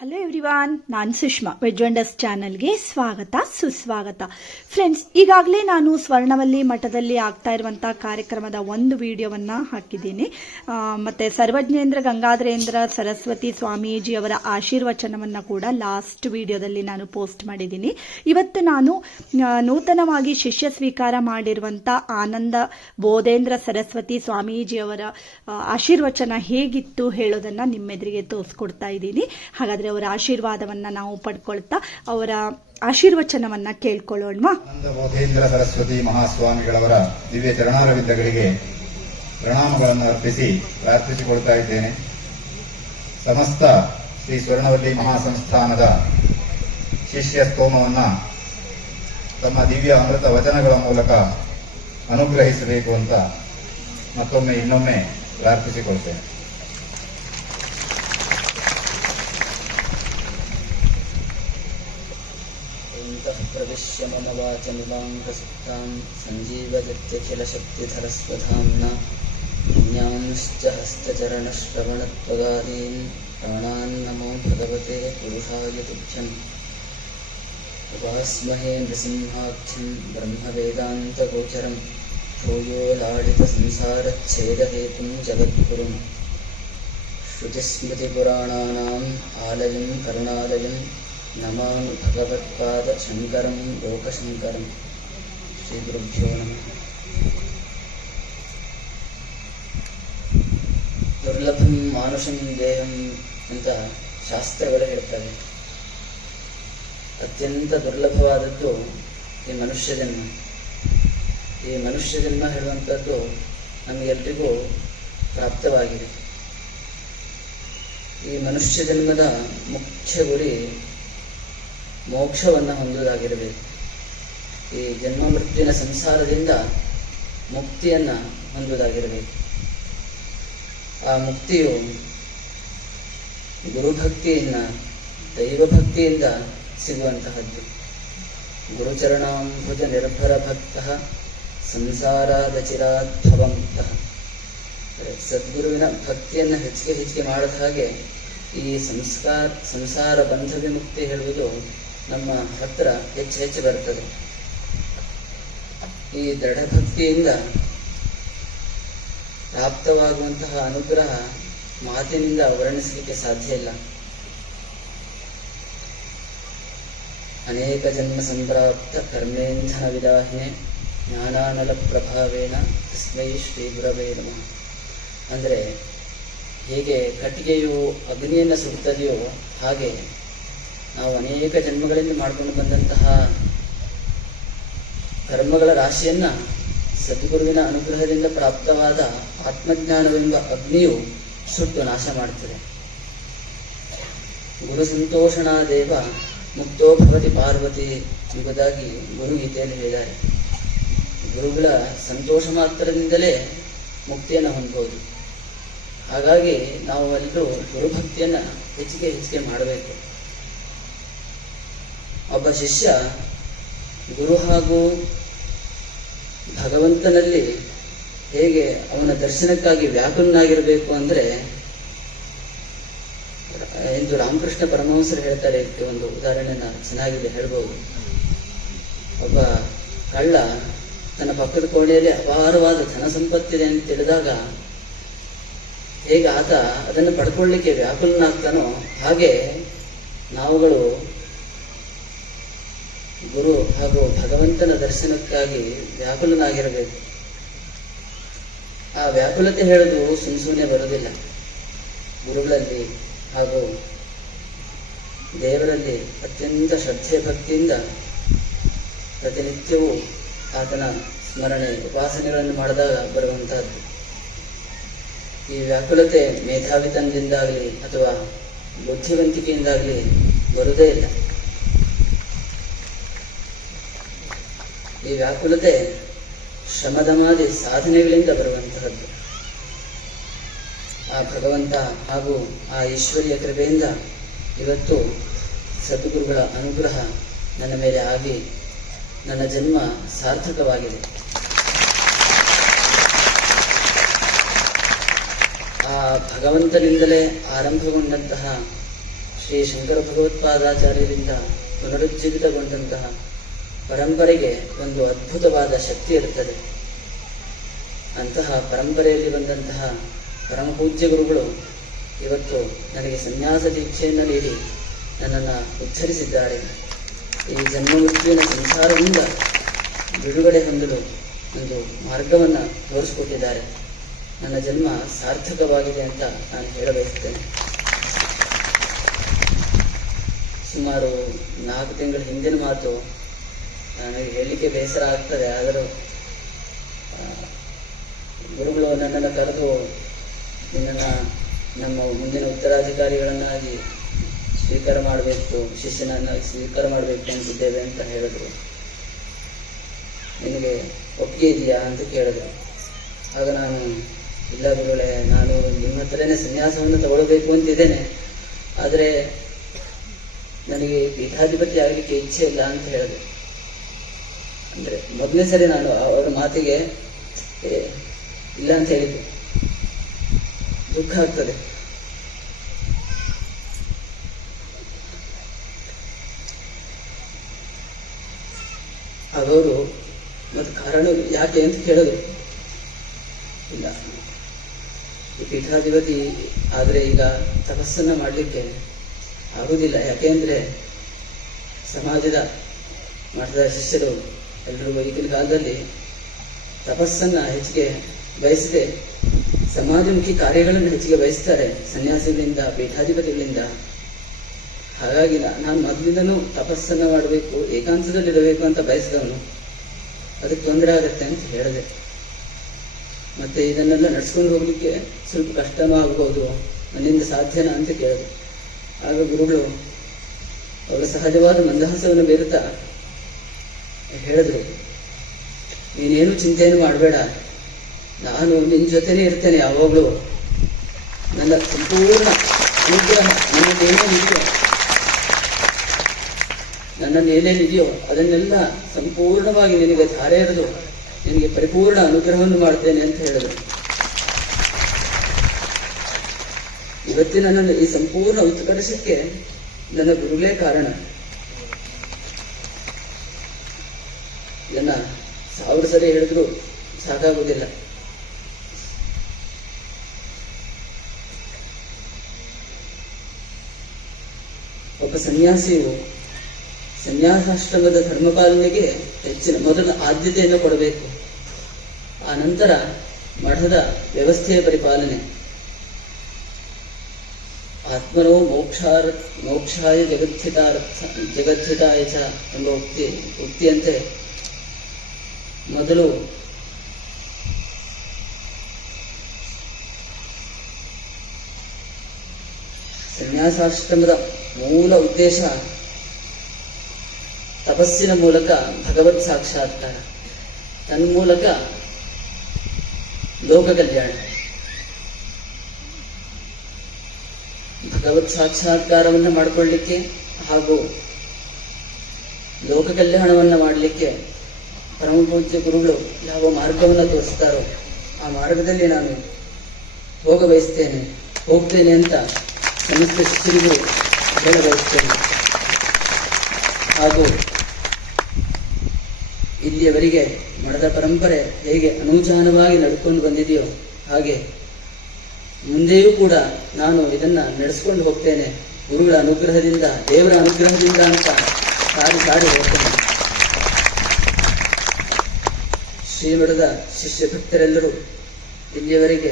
Hello everyone ನಾನು Sushma. Veg wonders ಚಾನಲ್ಗೆ ಸ್ವಾಗತ, ಸುಸ್ವಾಗತ. ಫ್ರೆಂಡ್ಸ್ ಈಗಾಗಲೇ ನಾನು ಸ್ವರ್ಣವಲ್ಲಿ ಮಠದಲ್ಲಿ ಆಗ್ತಾ ಇರುವಂಥ ಕಾರ್ಯಕ್ರಮದ ಒಂದು ವಿಡಿಯೋವನ್ನು ಹಾಕಿದ್ದೀನಿ. ಮತ್ತು ಸರ್ವಜ್ಞೇಂದ್ರ ಗಂಗಾಧರೇಂದ್ರ ಸರಸ್ವತಿ ಸ್ವಾಮೀಜಿಯವರ ಆಶೀರ್ವಚನವನ್ನು ಕೂಡ ಲಾಸ್ಟ್ ವಿಡಿಯೋದಲ್ಲಿ ನಾನು ಪೋಸ್ಟ್ ಮಾಡಿದ್ದೀನಿ. ಇವತ್ತು ನಾನು ನೂತನವಾಗಿ ಶಿಷ್ಯ ಸ್ವೀಕಾರ ಮಾಡಿರುವಂಥ ಆನಂದ ಬೋಧೇಂದ್ರ ಸರಸ್ವತಿ ಸ್ವಾಮೀಜಿಯವರ ಆಶೀರ್ವಚನ ಹೇಗಿತ್ತು ಹೇಳೋದನ್ನ ನಿಮ್ಮೆದುರಿಗೆ ತೋರಿಸ್ಕೊಡ್ತಾ ಇದ್ದೀನಿ. ಹಾಗಾದ್ರೆ ಅವರ ಆಶೀರ್ವಾದವನ್ನ ನಾವು ಪಡ್ಕೊಳ್ತಾ ಅವರ ಆಶೀರ್ವಚನವನ್ನ ಕೇಳ್ಕೊಳ್ಳೋಣ ಬೋಧೇಂದ್ರ ಸರಸ್ವತಿ ಮಹಾಸ್ವಾಮಿಗಳವರ ದಿವ್ಯ ಚರಣಾರವಿಂದಗಳಿಗೆ ಪ್ರಣಾಮಗಳನ್ನು ಅರ್ಪಿಸಿ ಪ್ರಾರ್ಥಿಸಿಕೊಳ್ತಾ ಇದ್ದೇನೆ. ಸಮಸ್ತ ಶ್ರೀ ಸ್ವರ್ಣವಲ್ಲಿ ಮಹಾಸಂಸ್ಥಾನದ ಶಿಷ್ಯ ಸ್ತೋಮವನ್ನ ತಮ್ಮ ದಿವ್ಯ ಅಮೃತ ವಚನಗಳ ಮೂಲಕ ಅನುಗ್ರಹಿಸಬೇಕು ಅಂತ ಮತ್ತೊಮ್ಮೆ ಇನ್ನೊಮ್ಮೆ ಪ್ರಾರ್ಥಿಸಿಕೊಳ್ತೇನೆ प्रविश्य मम वाचमिवाङ्गसुप्तां सञ्जीवयत्यखिलशक्तिधरस्वधाम्ना ज्ञांश्च हस्तचरणश्रवणत्वगादीन् प्राणान् नमो भगवते पुरुषाय तुभ्यम्। उपास्महे नृसिंहाख्यं ब्रह्मवेदान्तगोचरं भूयो लाडितसंसारच्छेदहेतुं जगद्गुरुम्। श्रुतिस्मृतिपुराणानाम् आलयं करुणालयं नमामि भगवत्पादशङ्करं लोकशङ्करं श्रीगुरुभ्यो नमः ದುರ್ಲಭಂ ಮಾನುಷಂ ದೇಹಂ ಅಂತ ಶಾಸ್ತ್ರಗಳು ಹೇಳ್ತವೆ ಅತ್ಯಂತ ದುರ್ಲಭವಾದದ್ದು ಈ ಮನುಷ್ಯ ಜನ್ಮ ಈ ಮನುಷ್ಯ ಜನ್ಮ ಹೇಳುವಂಥದ್ದು ನಮಗೆಲ್ರಿಗೂ ಪ್ರಾಪ್ತವಾಗಿದೆ ಈ ಮನುಷ್ಯ ಜನ್ಮದ ಮುಖ್ಯ ಗುರಿ ಮೋಕ್ಷವನ್ನು ಹೊಂದುವುದಾಗಿರಬೇಕು. ಈ ಜನ್ಮ ಮೃತ್ಯುವಿನ ಸಂಸಾರದಿಂದ ಮುಕ್ತಿಯನ್ನು ಹೊಂದುವುದಾಗಿರಬೇಕು. ಆ ಮುಕ್ತಿಯು ಗುರುಭಕ್ತಿಯಿಂದ, ದೈವಭಕ್ತಿಯಿಂದ ಸಿಗುವಂತಹದ್ದು. ಗುರುಚರಣಾಂಭುಜ ನಿರ್ಭರ ಭಕ್ತ ಸಂಸಾರಾದಚಿರಾದ್ಭವಂತಹ ಸದ್ಗುರುವಿನ ಭಕ್ತಿಯನ್ನು ಹೆಚ್ಚಿಗೆ ಹೆಚ್ಚಿಗೆ ಮಾಡಿದ ಹಾಗೆ ಈ ಸಂಸ್ಕಾರ, ಸಂಸಾರ ಬಂಧ ವಿಮುಕ್ತಿ ಹೇಳುವುದು ನಮ್ಮ ಹತ್ರ ಹೆಚ್ಚು ಹೆಚ್ಚು ಬರ್ತದೆ. ಈ ದೃಢಭಕ್ತಿಯಿಂದ ಪ್ರಾಪ್ತವಾಗುವಂತಹ ಅನುಗ್ರಹ ಮಾತಿನಿಂದ ವರ್ಣಿಸಲಿಕ್ಕೆ ಸಾಧ್ಯ ಇಲ್ಲ. ಅನೇಕ ಜನ್ಮ ಸಂಪ್ರಾಪ್ತ ಕರ್ಮೇಂಧನ ವಿದಾಹಿನೆ ಜ್ಞಾನಾನಲ ಪ್ರಭಾವೇನ ತಸ್ಮೈ ಶ್ರೀ ಗುರವೇ ನಮಃ. ಅಂದರೆ ಹೇಗೆ ಕಟ್ಟಿಗೆಯು ಅಗ್ನಿಯನ್ನು ಸುಡುತ್ತದೆಯೋ ಹಾಗೆ ನಾವು ಅನೇಕ ಜನ್ಮಗಳಲ್ಲಿ ಮಾಡಿಕೊಂಡು ಬಂದಂತಹ ಕರ್ಮಗಳ ರಾಶಿಯನ್ನ ಸದ್ಗುರುವಿನ ಅನುಗ್ರಹದಿಂದ ಪ್ರಾಪ್ತವಾದ ಆತ್ಮಜ್ಞಾನವೆಂಬ ಅಗ್ನಿಯು ಸುಟ್ಟು ನಾಶ ಮಾಡುತ್ತದೆ ಗುರು ಸಂತೋಷಣಾ ದೇವ ಮುಕ್ತೋ ಭವತಿ ಪಾರ್ವತಿ ಎಂಬುದಾಗಿ ಗುರು ಗೀತೆಯಲ್ಲಿ ಹೇಳಿದ್ದಾರೆ. ಗುರುಗಳ ಸಂತೋಷ ಮಾತ್ರದಿಂದಲೇ ಮುಕ್ತಿಯನ್ನು ಹೊಂದಬಹುದು ಹಾಗಾಗಿ ನಾವು ಎಲ್ಲರೂ ಗುರುಭಕ್ತಿಯನ್ನ ಹೆಚ್ಚಿಗೆ ಹೆಚ್ಚಿಗೆ ಮಾಡಬೇಕು. ಒಬ್ಬ ಶಿಷ್ಯ ಗುರು ಹಾಗೂ ಭಗವಂತನಲ್ಲಿ ಹೇಗೆ ಅವನ ದರ್ಶನಕ್ಕಾಗಿ ವ್ಯಾಕುಲನಾಗಿರಬೇಕು ಅಂದ್ರೆ, ಎಂದು ರಾಮಕೃಷ್ಣ ಪರಮಹಂಸರು ಹೇಳ್ತಾರೆ, ಇದಕ್ಕೆ ಒಂದು ನಾನು ಚೆನ್ನಾಗಿದೆ ಹೇಳ್ಬೋದು. ಒಬ್ಬ ಕಳ್ಳ ತನ್ನ ಪಕ್ಕದ ಕೋಣೆಯಲ್ಲಿ ಅಪಾರವಾದ ಧನ ಸಂಪತ್ತಿದೆ ಅಂತ ತಿಳಿದಾಗ, ಹೇಗೆ ಆತ ಅದನ್ನು ಪಡ್ಕೊಳ್ಳಿಕ್ಕೆ ವ್ಯಾಕುಲನಾಗ್ತಾನೋ ಹಾಗೆ ನಾವುಗಳು ಗುರು ಹಾಗೂ ಭಗವಂತನ ದರ್ಶನಕ್ಕಾಗಿ ವ್ಯಾಕುಲನಾಗಿರಬೇಕು. ಆ ವ್ಯಾಕುಲತೆ ಹೇಳೋದು ಸುಮ್ ಸುಮ್ಮನೆ ಬರೋದಿಲ್ಲ ಗುರುಗಳಲ್ಲಿ ಹಾಗೂ ದೇವರಲ್ಲಿ ಅತ್ಯಂತ ಶ್ರದ್ಧೆ ಭಕ್ತಿಯಿಂದ ಪ್ರತಿನಿತ್ಯವೂ ಆತನ ಸ್ಮರಣೆ, ಉಪಾಸನೆಗಳನ್ನು ಮಾಡಿದಾಗ ಬರುವಂತಹದ್ದು. ಈ ವ್ಯಾಕುಲತೆ ಮೇಧಾವಿತನದಿಂದಾಗಲಿ ಅಥವಾ ಬುದ್ಧಿವಂತಿಕೆಯಿಂದಾಗಲಿ ಬರುವುದೇ ಇಲ್ಲ. ಈ ವ್ಯಾಕುಲತೆ ಶ್ರಮದಮಾದಿ ಸಾಧನೆಗಳಿಂದ ಬರುವಂತಹದ್ದು. ಆ ಭಗವಂತ ಹಾಗೂ ಆ ಈಶ್ವರಿಯ ಕೃಪೆಯಿಂದ ಇವತ್ತು ಸದ್ಗುರುಗಳ ಅನುಗ್ರಹ ನನ್ನ ಮೇಲೆ ಆಗಿ ನನ್ನ ಜನ್ಮ ಸಾರ್ಥಕವಾಗಿದೆ. ಆ ಭಗವಂತನಿಂದಲೇ ಆರಂಭಗೊಂಡಂತಹ ಶ್ರೀ ಶಂಕರ ಭಗವತ್ಪಾದಾಚಾರ್ಯರಿಂದ ಪುನರುಜ್ಜೀವಿತಗೊಂಡಂತಹ ಪರಂಪರೆಗೆ ಒಂದು ಅದ್ಭುತವಾದ ಶಕ್ತಿ ಇರುತ್ತದೆ. ಅಂತಹ ಪರಂಪರೆಯಲ್ಲಿ ಬಂದಂತಹ ಪರಮಪೂಜ್ಯ ಗುರುಗಳು ಇವತ್ತು ನನಗೆ ಸನ್ಯಾಸ ದೀಕ್ಷೆಯನ್ನು ನೀಡಿ ನನ್ನನ್ನು ಉಚ್ಚರಿಸಿದ್ದಾರೆ. ಈ ಜನ್ಮ ಮೃತ್ಯುವಿನ ಸಂಸಾರದಿಂದ ಬಿಡುಗಡೆ ಹೊಂದಲು ಒಂದು ಮಾರ್ಗವನ್ನು ತೋರಿಸಿಕೊಟ್ಟಿದ್ದಾರೆ. ನನ್ನ ಜನ್ಮ ಸಾರ್ಥಕವಾಗಿದೆ ಅಂತ ನಾನು ಹೇಳಬಯಸುತ್ತೇನೆ. ಸುಮಾರು ನಾಲ್ಕು ತಿಂಗಳ ಹಿಂದಿನ ಮಾತು ನನಗೆ ಹೇಳಲಿಕ್ಕೆ ಬೇಸರ ಆಗ್ತದೆ, ಆದರೂ ಗುರುಗಳು ನನ್ನನ್ನು ಕರೆದು ನಿನ್ನನ್ನು ನಮ್ಮ ಮುಂದಿನ ಉತ್ತರಾಧಿಕಾರಿಗಳನ್ನಾಗಿ ಸ್ವೀಕಾರ ಮಾಡಬೇಕು, ಶಿಷ್ಯನನ್ನಾಗಿ ಸ್ವೀಕಾರ ಮಾಡಬೇಕು ಅಂತಿದ್ದೇವೆ ಅಂತ ಹೇಳಿದ್ರು. ನಿನಗೆ ಒಪ್ಪಿಗೆ ಇದೆಯಾ ಅಂತ ಕೇಳಿದ್ರು. ಆಗ ನಾನು, ಇಲ್ಲ ಗುರುಗಳೇ, ನಾನು ನಿಮ್ಮ ಹತ್ರನೇ ಸನ್ಯಾಸವನ್ನು ತಗೊಳ್ಬೇಕು ಅಂತಿದ್ದೇನೆ. ಆದರೆ, ನನಗೆ ಪೀಠಾಧಿಪತಿ ಆಗಲಿಕ್ಕೆ ಇಚ್ಛೆ ಇಲ್ಲ ಅಂತ ಹೇಳಿದೆ ಅಂದ್ರೆ ಮೊದಲನೇ ಸರಿ ನಾನು ಅವರ ಮಾತಿಗೆ ಇಲ್ಲ ಅಂತ ಹೇಳಿದ್ದು. ದುಃಖ ಆಗ್ತದೆ. ಅದವರು ಮತ್ತು ಕಾರಣ ಯಾಕೆ ಅಂತ ಕೇಳೋದು ಇಲ್ಲ. ಈ ಪೀಠಾಧಿಪತಿ ಆದರೆ ಈಗ ತಪಸ್ಸನ್ನ ಮಾಡಲಿಕ್ಕೆ ಆಗುವುದಿಲ್ಲ ಯಾಕೆಂದ್ರೆ ಸಮಾಜದ ಮಠದ ಶಿಷ್ಯರು. ಎಲ್ಲರೂ ಈಗಿನ ಕಾಲದಲ್ಲಿ ತಪಸ್ಸನ್ನ ಹೆಚ್ಚಿಗೆ ಬಯಸದೆ ಸಮಾಜಮುಖಿ ಕಾರ್ಯಗಳನ್ನು ಹೆಚ್ಚಿಗೆ ಬಯಸ್ತಾರೆ ಸನ್ಯಾಸಿಗಳಿಂದ, ಪೀಠಾಧಿಪತಿಗಳಿಂದ. ಹಾಗಾಗಿ ನಾನು ಮೊದಲಿಂದನೂ ತಪಸ್ಸನ್ನ ಮಾಡಬೇಕು, ಏಕಾಂತದಲ್ಲಿರಬೇಕು ಅಂತ ಬಯಸಿದವನು. ಅದಕ್ಕೆ ತೊಂದರೆ ಆಗುತ್ತೆ ಅಂತ ಹೇಳಿದೆ. ಮತ್ತೆ ಇದನ್ನೆಲ್ಲ ನಡ್ಸ್ಕೊಂಡು ಹೋಗ್ಲಿಕ್ಕೆ ಸ್ವಲ್ಪ ಕಷ್ಟನೂ ಆಗ್ಬೋದು ನನ್ನಿಂದ ಸಾಧ್ಯನಾ ಅಂತ ಕೇಳಿದೆ. ಆಗ ಗುರುಗಳು ಅವರ ಸಹಜವಾದ ಮಂದಹಾಸವನ್ನು ಬೀರುತ್ತಾ ಹೇಳಿದ್ರು, ನೀನೇನು ಚಿಂತೆಯನ್ನು ಮಾಡಬೇಡ. ನಾನು ನಿನ್ನ ಜೊತೆನೇ ಇರ್ತೇನೆ, ಯಾವಾಗಲೂ. ನನ್ನ ಸಂಪೂರ್ಣ ಅನುಗ್ರಹ ನನ್ನಲ್ಲಿ ಏನೇನಿದೆಯೋ ಅದನ್ನೆಲ್ಲ ಸಂಪೂರ್ಣವಾಗಿ ನಿನಗೆ ಧಾರೆ ಹಿಡಿದು ನಿನಗೆ ಪರಿಪೂರ್ಣ ಅನುಗ್ರಹವನ್ನು ಮಾಡ್ತೇನೆ ಅಂತ ಹೇಳಿದರು. ಇವತ್ತಿನ ನನ್ನ ಈ ಸಂಪೂರ್ಣ ಉತ್ಕರ್ಷಕ್ಕೆ ನನ್ನ ಗುರುಗಳೇ ಕಾರಣ ಇದನ್ನ ಸಾವಿರ ಸರಿ ಹೇಳಿದ್ರು ಸಾಕಾಗುವುದಿಲ್ಲ ಒಬ್ಬ ಸನ್ಯಾಸಿಯು ಸನ್ಯಾಸಾಶ್ರಮದ ಧರ್ಮಪಾಲನೆಗೆ ಹೆಚ್ಚಿನ ಮೊದಲ ಆದ್ಯತೆಯನ್ನು ಕೊಡಬೇಕು. ಆ ನಂತರ ಮಠದ ವ್ಯವಸ್ಥೆಯ ಪರಿಪಾಲನೆ. ಆತ್ಮನೋ ಮೋಕ್ಷಾರ್, ಮೋಕ್ಷಾಯ ಜಗದ್ಧಿತಾರ್ಥ, ಜಗದ್ಧಿತಾಯ ಚ ಎಂಬ ಉಕ್ತಿ, ಉಕ್ತಿಯಂತೆ ಮೊದಲು ಸನ್ಯಾಸಾಶ್ರಮದ ಮೂಲ ಉದ್ದೇಶ ತಪಸ್ಸಿನ ಮೂಲಕ ಭಗವತ್ ಸಾಕ್ಷಾತ್ಕಾರ. ತನ್ಮೂಲಕ ಲೋಕ ಕಲ್ಯಾಣ. ಭಗವತ್ ಸಾಕ್ಷಾತ್ಕಾರವನ್ನು ಮಾಡಿಕೊಳ್ಳಿಕ್ಕೆ ಹಾಗೂ ಲೋಕ ಕಲ್ಯಾಣವನ್ನು ಮಾಡಲಿಕ್ಕೆ ಪರಮ ಪೂಜ್ಯ ಗುರುಗಳು ಯಾವ ಮಾರ್ಗವನ್ನು ತೋರಿಸ್ತಾರೋ ಆ ಮಾರ್ಗದಲ್ಲಿ ನಾನು ಹೋಗ ಬಯಸ್ತೇನೆ, ಹೋಗ್ತೇನೆ ಅಂತ ಸಮಸ್ತ ಶಿಷ್ಯರಿಗೂ ಹೇಳ ಬಯಸ್ತೇನೆ. ಹಾಗೂ ಇಲ್ಲಿಯವರೆಗೆ ಮಠದ ಪರಂಪರೆ ಹೇಗೆ ಅನೂಚಾನವಾಗಿ ನಡ್ಕೊಂಡು ಬಂದಿದೆಯೋ ಹಾಗೆ ಮುಂದೆಯೂ ಕೂಡ ನಾನು ಇದನ್ನ ನಡೆಸ್ಕೊಂಡು ಹೋಗ್ತೇನೆ. ಗುರುಗಳ ಅನುಗ್ರಹದಿಂದ, ದೇವರ ಅನುಗ್ರಹದಿಂದ ಅಂತ ಸಾರಿ ಸಾರಿ ಹೋಗ್ತೇನೆ ಶ್ರೀಮಠದ ಶಿಷ್ಯ ಭಕ್ತರೆಲ್ಲರೂ ಇಲ್ಲಿಯವರೆಗೆ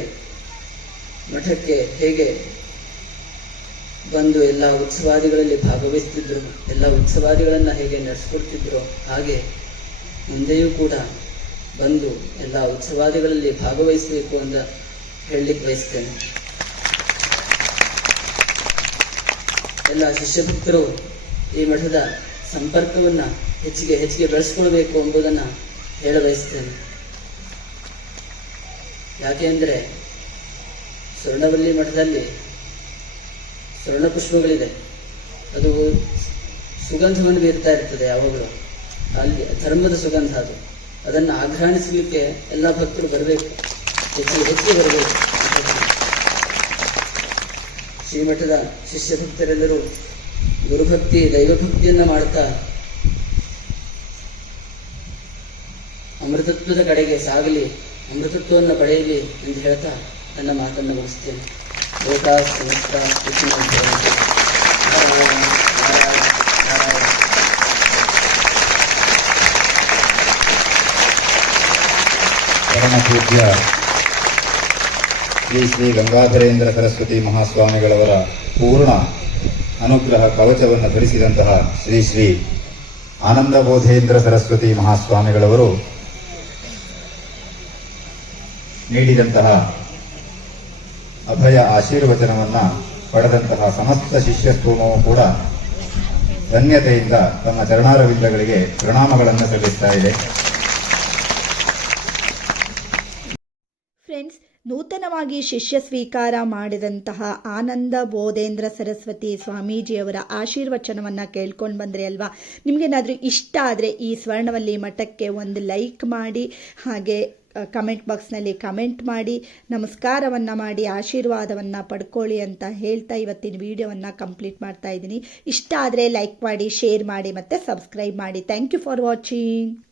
ಮಠಕ್ಕೆ ಹೇಗೆ ಬಂದು ಎಲ್ಲ ಉತ್ಸವಾದಿಗಳಲ್ಲಿ ಭಾಗವಹಿಸ್ತಿದ್ರು, ಎಲ್ಲ ಉತ್ಸವಾದಿಗಳನ್ನು ಹೇಗೆ ನಡೆಸ್ಕೊಡ್ತಿದ್ರು, ಹಾಗೆ ಮುಂದೆಯೂ ಕೂಡ ಬಂದು ಎಲ್ಲ ಉತ್ಸವಾದಿಗಳಲ್ಲಿ ಭಾಗವಹಿಸಬೇಕು ಅಂತ ಹೇಳಲಿಕ್ಕೆ ಬಯಸ್ತೇನೆ. ಎಲ್ಲ ಶಿಷ್ಯಭಕ್ತರು ಈ ಮಠದ ಸಂಪರ್ಕವನ್ನ ಹೆಚ್ಚಿಗೆ ಹೆಚ್ಚಿಗೆ ಬೆಳೆಸ್ಕೊಳ್ಬೇಕು ಎಂಬುದನ್ನ ಹೇಳ ಬಯಸ್ತೇನೆ ಯಾಕೆ ಅಂದರೆ ಸ್ವರ್ಣವಲ್ಲಿ ಮಠದಲ್ಲಿ ಸ್ವರ್ಣ ಪುಷ್ಪಗಳಿದೆ ಅದು ಸುಗಂಧವನ್ನು ಬೀರ್ತಾ ಇರ್ತದೆ ಯಾವಾಗಲೂ. ಅಲ್ಲಿ ಧರ್ಮದ ಸುಗಂಧ ಅದು. ಅದನ್ನು ಆಘ್ರಾಣಿಸಲಿಕ್ಕೆ ಎಲ್ಲ ಭಕ್ತರು ಬರಬೇಕು. ಹೆಚ್ಚು ಹೆಚ್ಚು ಬರಬೇಕು. ಶ್ರೀಮಠದ ಶಿಷ್ಯ ಭಕ್ತರೆಲ್ಲರೂ ಗುರುಭಕ್ತಿ, ದೈವಭಕ್ತಿಯನ್ನ ಮಾಡ್ತಾ ಅಮೃತತ್ವದ ಕಡೆಗೆ ಸಾಗಲಿ, ಅಮೃತತ್ವವನ್ನು ಪಡೆಯಲಿ ಎಂದು ಹೇಳ್ತಾ ನನ್ನ ಮಾತನ್ನು ಮುಗಿಸ್ತೇನೆ ಲೋಕ ಸಮಸ್ತ ಶ್ರೀ ಶ್ರೀ ಗಂಗಾಧರೇಂದ್ರ ಸರಸ್ವತಿ ಮಹಾಸ್ವಾಮಿಗಳವರ ಪೂರ್ಣ ಅನುಗ್ರಹ ಕವಚವನ್ನು ಧರಿಸಿದಂತಹ ಶ್ರೀ ಶ್ರೀ ಆನಂದಬೋಧೇಂದ್ರ ಸರಸ್ವತಿ ಮಹಾಸ್ವಾಮಿಗಳವರು ನೀಡಿದಂತಹ ಅಭಯ ಆಶೀರ್ವಚನವನ್ನ ಪಡೆದಂತಹ ಸಮಸ್ತ ಶಿಷ್ಯಸ್ತೂಮವು ಕೂಡ ಧನ್ಯತೆಯಿಂದ ತಮ್ಮ ಚರಣಾರವಿಂದಗಳಿಗೆ ಪ್ರಣಾಮಗಳನ್ನು ಸಲ್ಲಿಸ್ತಾ ಇದೆ. ಫ್ರೆಂಡ್ಸ್ ನೂತನವಾಗಿ ಶಿಷ್ಯ ಸ್ವೀಕಾರ ಮಾಡಿದಂತಹ ಆನಂದ ಬೋಧೇಂದ್ರ ಸರಸ್ವತಿ ಸ್ವಾಮೀಜಿಯವರ ಆಶೀರ್ವಚನವನ್ನು ಕೇಳ್ಕೊಂಡು ಬಂದರೆ ಅಲ್ವಾ? ನಿಮಗೇನಾದರೂ ಇಷ್ಟ ಆದರೆ ಈ ಸ್ವರ್ಣವಲ್ಲಿ ಮಠಕ್ಕೆ ಒಂದು ಲೈಕ್ ಮಾಡಿ, ಹಾಗೆ ಕಮೆಂಟ್ ಬಾಕ್ಸ್ನಲ್ಲಿ ಕಮೆಂಟ್ ಮಾಡಿ, ನಮಸ್ಕಾರವನ್ನು ಮಾಡಿ, ಆಶೀರ್ವಾದವನ್ನು ಪಡ್ಕೊಳ್ಳಿ ಅಂತ ಹೇಳ್ತಾ ಇವತ್ತಿನ ವಿಡಿಯೋವನ್ನು ಕಂಪ್ಲೀಟ್ ಮಾಡ್ತಾ ಇದ್ದೀನಿ. ಇಷ್ಟ ಆದರೆ ಲೈಕ್ ಮಾಡಿ ಶೇರ್ ಮಾಡಿ ಮತ್ತು ಸಬ್ಸ್ಕ್ರೈಬ್ ಮಾಡಿ. Thank you for watching